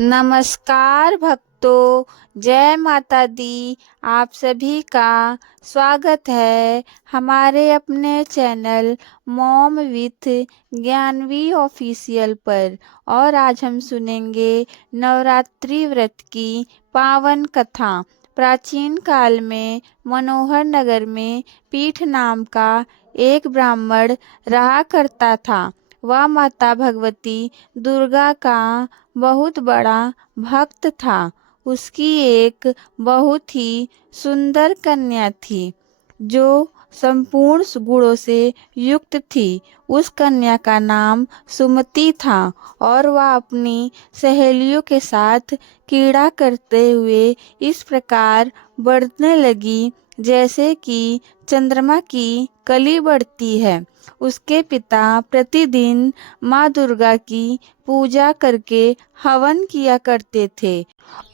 नमस्कार भक्तों, जय माता दी। आप सभी का स्वागत है हमारे अपने channel mom with Gyanvi official पर। और आज हम सुनेंगे नवरात्रि व्रत की पावन कथा। प्राचीन काल में मनोहर नगर में पीठ नाम का एक ब्राह्मण रहा करता था। वह माता भगवती दुर्गा का बहुत बड़ा भक्त था। उसकी एक बहुत ही सुंदर कन्या थी जो संपूर्ण गुणों से युक्त थी। उस कन्या का नाम सुमति था और वह अपनी सहेलियों के साथ क्रीड़ा करते हुए इस प्रकार बढ़ने लगी जैसे कि चंद्रमा की कली बढ़ती है। उसके पिता प्रतिदिन माँ दुर्गा की पूजा करके हवन किया करते थे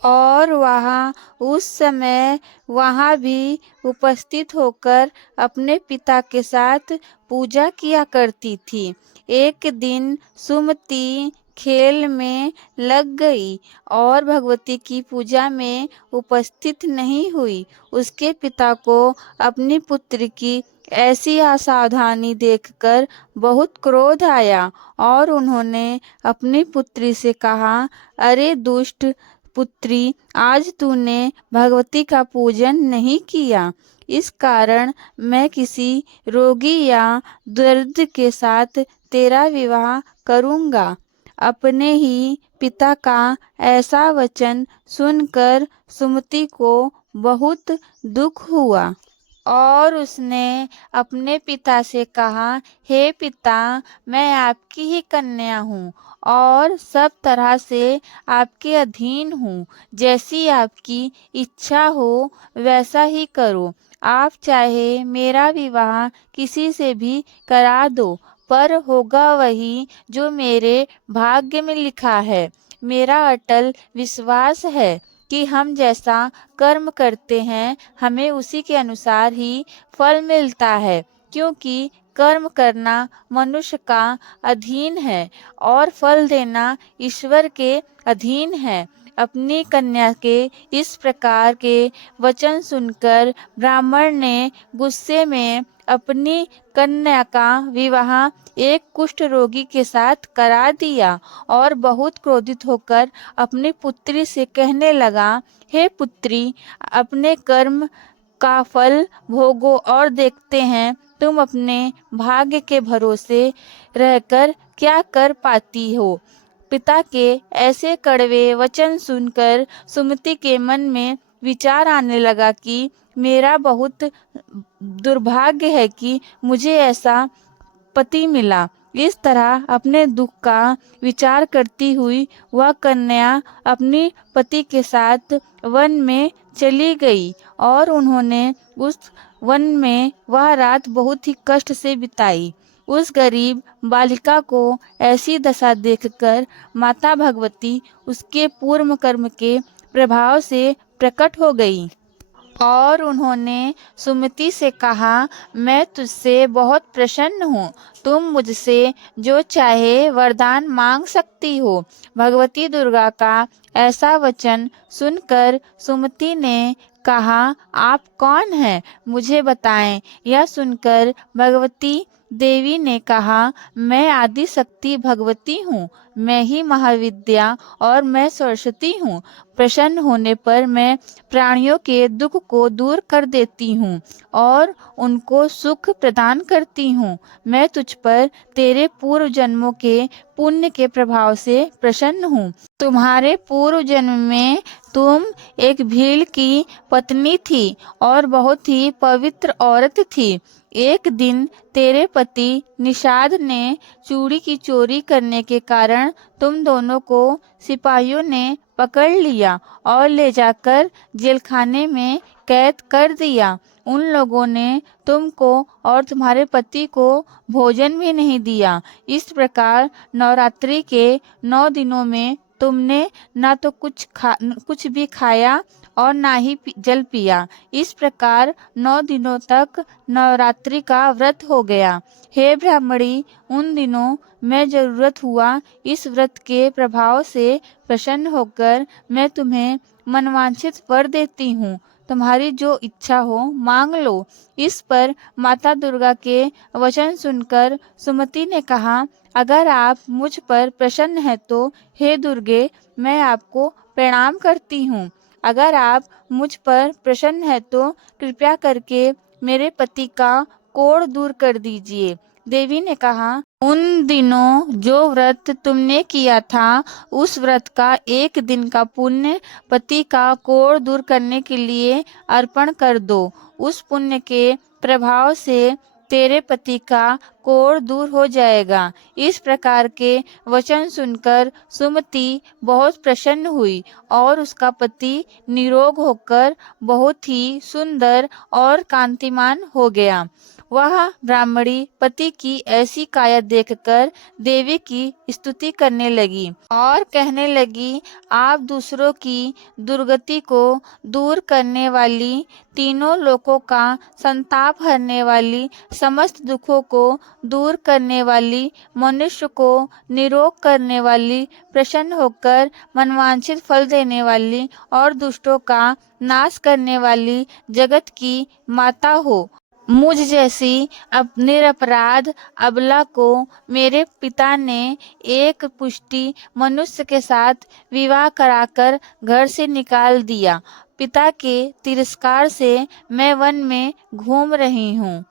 और वह उस समय वहाँ भी उपस्थित होकर अपने पिता के साथ पूजा किया करती थी। एक दिन सुमति खेल में लग गई और भगवती की पूजा में उपस्थित नहीं हुई। उसके पिता को अपनी पुत्री की ऐसी असावधानी देखकर बहुत क्रोध आया और उन्होंने अपनी पुत्री से कहा, अरे दुष्ट पुत्री, आज तूने भगवती का पूजन नहीं किया। इस कारण मैं किसी रोगी या दरिद्र के साथ तेरा विवाह करूँगा। अपने ही पिता का ऐसा वचन सुनकर सुमति को बहुत दुख हुआ और उसने अपने पिता से कहा, हे पिता, मैं आपकी ही कन्या हूँ और सब तरह से आपके अधीन हूँ। जैसी आपकी इच्छा हो वैसा ही करो। आप चाहे मेरा विवाह किसी से भी करा दो, पर होगा वही जो मेरे भाग्य में लिखा है। मेरा अटल विश्वास है कि हम जैसा कर्म करते हैं हमें उसी के अनुसार ही फल मिलता है, क्योंकि कर्म करना मनुष्य का अधीन है और फल देना ईश्वर के अधीन है। अपनी कन्या के इस प्रकार के वचन सुनकर ब्राह्मण ने गुस्से में अपनी कन्या का विवाह एक कुष्ठ रोगी के साथ करा दिया और बहुत क्रोधित होकर अपनी पुत्री से कहने लगा, हे पुत्री, अपने कर्म का फल भोगो और देखते हैं तुम अपने भाग्य के भरोसे रहकर क्या कर पाती हो। पिता के ऐसे कड़वे वचन सुनकर सुमति के मन में विचार आने लगा कि मेरा बहुत दुर्भाग्य है कि मुझे ऐसा पति मिला। इस तरह अपने दुख का विचार करती हुई वह कन्या अपनी पति के साथ वन में चली गई और उन्होंने उस वन में वह रात बहुत ही कष्ट से बिताई। उस गरीब बालिका को ऐसी दशा देखकर माता भगवती उसके पूर्व कर्म के प्रभाव से प्रकट हो गई और उन्होंने सुमति से कहा, मैं तुझसे बहुत प्रसन्न हूँ। तुम मुझसे जो चाहे वरदान मांग सकती हो। भगवती दुर्गा का ऐसा वचन सुनकर सुमति ने कहा, आप कौन हैं, मुझे बताएं। यह सुनकर भगवती देवी ने कहा, मैं आदि शक्ति भगवती हूँ, मैं ही महाविद्या और मैं सरस्वती हूँ। प्रसन्न होने पर मैं प्राणियों के दुख को दूर कर देती हूँ और उनको सुख प्रदान करती हूँ। मैं तुझ पर तेरे पूर्व जन्मों के पुण्य के प्रभाव से प्रसन्न हूँ। तुम्हारे पूर्व जन्म में तुम एक भील की पत्नी थी और बहुत ही पवित्र औरत थी। एक दिन तेरे पति निषाद ने चूड़ी की चोरी करने के कारण तुम दोनों को सिपाहियों ने पकड़ लिया और ले जाकर जेलखाने में कैद कर दिया। उन लोगों ने तुमको और तुम्हारे पति को भोजन भी नहीं दिया। इस प्रकार नवरात्रि के 9 दिनों में तुमने ना तो कुछ भी खाया और ना ही जल पिया। इस प्रकार 9 दिनों तक नवरात्रि का व्रत हो गया। हे ब्राह्मणी, उन दिनों मैं जरूरत हुआ इस व्रत के प्रभाव से प्रसन्न होकर मैं तुम्हें मनवांछित वर देती हूँ। तुम्हारी जो इच्छा हो मांग लो। इस पर माता दुर्गा के वचन सुनकर सुमति ने कहा, अगर आप मुझ पर प्रसन्न हैं तो हे दुर्गे, मैं आपको प्रणाम करती हूँ। अगर आप मुझ पर प्रसन्न हैं तो कृपया करके मेरे पति का कोढ़ दूर कर दीजिए। देवी ने कहा, उन दिनों जो व्रत तुमने किया था उस व्रत का 1 दिन का पुण्य पति का कोढ़ दूर करने के लिए अर्पण कर दो। उस पुण्य के प्रभाव से तेरे पति का कोढ़ दूर हो जाएगा। इस प्रकार के वचन सुनकर सुमति बहुत प्रसन्न हुई और उसका पति निरोग होकर बहुत ही सुंदर और कांतिमान हो गया। वह ब्राह्मणी पति की ऐसी काया देखकर देवी की स्तुति करने लगी और कहने लगी, आप दूसरों की दुर्गति को दूर करने वाली, तीनों लोकों का संताप हरने वाली, समस्त दुखों को दूर करने वाली, मनुष्य को निरोग करने वाली, प्रसन्न होकर मनवांछित फल देने वाली और दुष्टों का नाश करने वाली जगत की माता हो। मुझ जैसी निरपराध अबला को मेरे पिता ने एक पुष्टि मनुष्य के साथ विवाह कराकर घर से निकाल दिया। पिता के तिरस्कार से मैं वन में घूम रही हूँ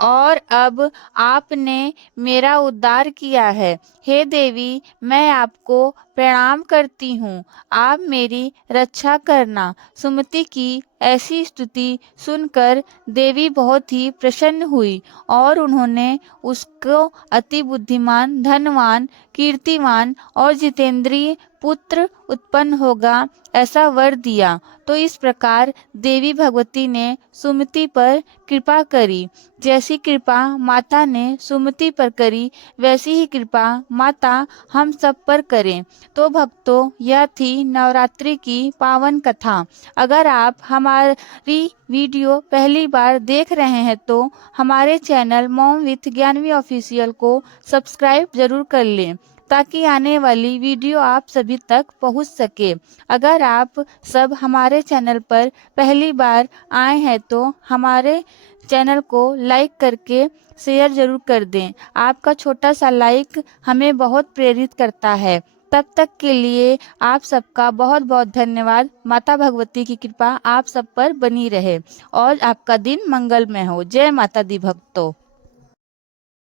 और अब आपने मेरा उद्धार किया है। हे देवी, मैं आपको प्रणाम करती हूँ। आप मेरी रक्षा करना। सुमति की ऐसी स्तुति सुनकर देवी बहुत ही प्रसन्न हुई और उन्होंने उसको अति बुद्धिमान, धनवान, कीर्तिवान और जितेंद्रिय पुत्र उत्पन्न होगा ऐसा वर दिया। तो इस प्रकार देवी भगवती ने सुमति पर कृपा करी। जैसी कृपा माता ने सुमति पर करी वैसी ही कृपा माता हम सब पर करें। तो भक्तों, यह थी नवरात्रि की पावन कथा। अगर आप हमारी वीडियो पहली बार देख रहे हैं तो हमारे channel mom with Gyanvi official को सब्सक्राइब जरूर कर लें ताकि आने वाली वीडियो आप सभी तक पहुंच सके। अगर आप सब हमारे चैनल पर पहली बार आए हैं तो हमारे चैनल को लाइक करके शेयर जरूर कर दें। आपका छोटा सा लाइक हमें बहुत प्रेरित करता है। तब तक के लिए आप सबका बहुत बहुत धन्यवाद। माता भगवती की कृपा आप सब पर बनी रहे और आपका दिन मंगलमय हो। जय माता दी भक्तों।